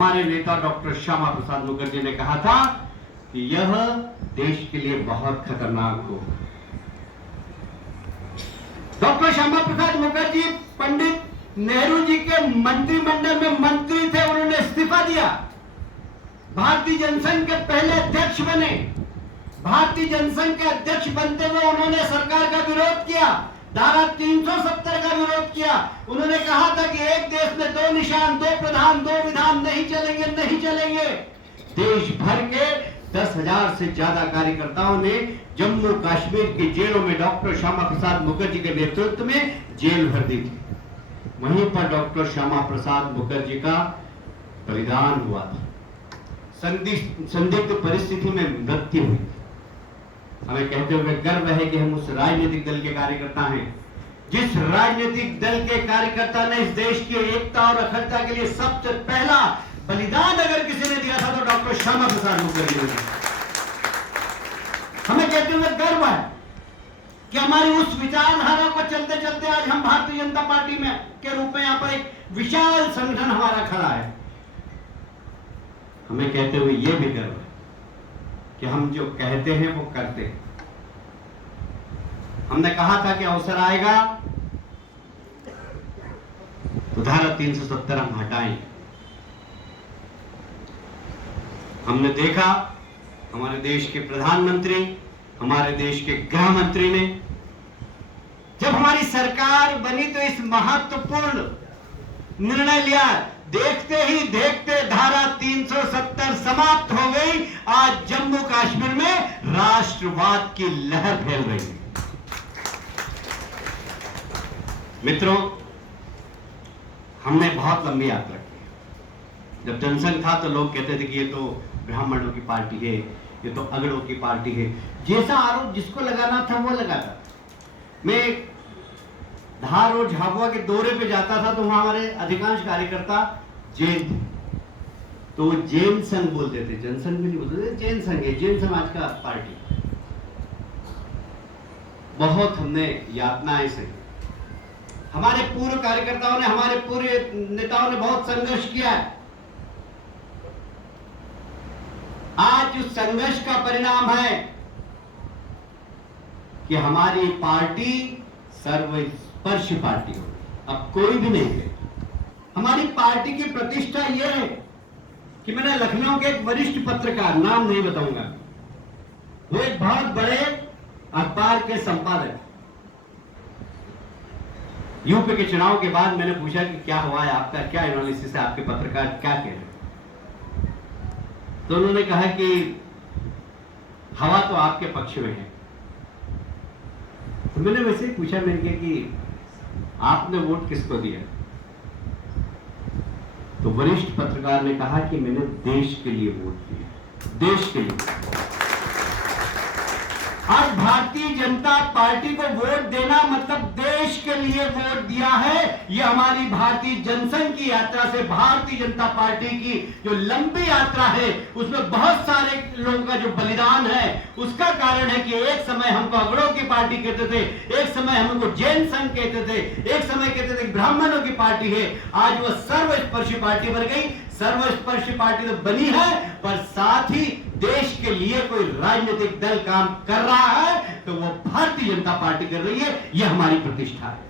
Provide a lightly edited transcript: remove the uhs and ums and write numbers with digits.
हमारे नेता डॉक्टर श्यामा प्रसाद मुखर्जी ने कहा था कि यह देश के लिए बहुत खतरनाक हो। डॉक्टर श्यामा प्रसाद मुखर्जी पंडित नेहरू जी के मंत्रिमंडल में मंत्री थे, उन्होंने इस्तीफा दिया। भारतीय जनसंघ के पहले अध्यक्ष बने। भारतीय जनसंघ के अध्यक्ष बनते हुए उन्होंने सरकार का विरोध किया, धारा 370 का विरोध किया। उन्होंने कहा था कि एक देश में दो निशान, दो प्रधान, दो विधान नहीं चलेंगे, नहीं चलेंगे। देश भर के 10,000 से ज्यादा कार्यकर्ताओं ने जम्मू कश्मीर की जेलों में डॉक्टर श्यामा प्रसाद मुखर्जी के नेतृत्व में जेल भर दी थी। वहीं पर डॉक्टर श्यामा प्रसाद मुखर्जी का बलिदान हुआ था। संदिग्ध परिस्थिति में मृत्यु हुई। हमें कहते हुए गर्व है कि हम उस राजनीतिक दल के कार्यकर्ता हैं जिस राजनीतिक दल के कार्यकर्ता ने इस देश की एकता और अखंडता के लिए सबसे पहला बलिदान अगर किसी ने दिया था तो डॉक्टर श्यामा प्रसाद मुखर्जी ने। हमें कहते हुए गर्व है कि हमारी उस विचारधारा को चलते चलते आज हम भारतीय जनता पार्टी में के रूप में यहां पर एक विशाल संगठन हमारा खड़ा है। हमें कहते हुए यह भी गर्व है कि हम जो कहते हैं वो करते हैं। हमने कहा था कि अवसर आएगा तो धारा 370 हम हटाएंगे। हमने देखा हमारे देश के प्रधानमंत्री, हमारे देश के गृह मंत्री ने जब हमारी सरकार बनी तो इस महत्वपूर्ण निर्णय लिया। देखते ही देखते धारा 370 समाप्त हो गई। आज जम्मू कश्मीर में राष्ट्रवाद की लहर फैल रही है। मित्रों, हमने बहुत लंबी यात्रा की। जब जनसंघ था तो लोग कहते थे कि ये तो ब्राह्मणों की पार्टी है, ये तो अगड़ों की पार्टी है। जैसा आरोप जिसको लगाना था वो लगाता। मैं धार और झाबुआ के दौरे पे जाता था तो वहां हमारे अधिकांश कार्यकर्ता जैन थे, तो जैन संघ बोलते थे, जनसंघ भी नहीं बोलते थे, जैन संघ है, जैन समाज का पार्टी। बहुत हमने यातनाएं सही। हमारे पूर्व कार्यकर्ताओं ने, हमारे पूर्व नेताओं ने बहुत संघर्ष किया है। आज उस संघर्ष का परिणाम है कि हमारी पार्टी सर्वस्पर्शी पार्टी होगी। अब कोई भी नहीं है। हमारी पार्टी की प्रतिष्ठा यह है कि मैंने लखनऊ के एक वरिष्ठ पत्रकार, नाम नहीं बताऊंगा, वो एक बहुत बड़े अखबार के संपादक, यूपी के चुनाव के बाद मैंने पूछा कि क्या हुआ है आपका, क्या एनालिसिस है, आपके पत्रकार क्या कह रहे हैं। तो उन्होंने कहा कि हवा तो आपके पक्ष में है। तो मैंने वैसे ही पूछा, मैंने कहा कि आपने वोट किसको दिया। तो वरिष्ठ पत्रकार ने कहा कि मैंने देश के लिए वोट दिया, देश के लिए। आज भारतीय जनता पार्टी को वोट देना मतलब देश के लिए वोट दिया है। यह हमारी भारतीय जनसंघ की यात्रा से भारतीय जनता पार्टी की जो लंबी यात्रा है उसमें बहुत सारे लोगों का जो बलिदान है उसका कारण है कि एक समय हमको अगड़ों की पार्टी कहते थे, एक समय हमको जैन संघ कहते थे, एक समय कहते थे ब्राह्मणों की पार्टी है। आज वह सर्वस्पर्शी पार्टी बन गई। सर्वस्पर्शी पार्टी तो बनी है, पर साथ ही देश के लिए कोई राजनीतिक दल काम कर रहा है तो वो भारतीय जनता पार्टी कर रही है। यह हमारी प्रतिष्ठा है।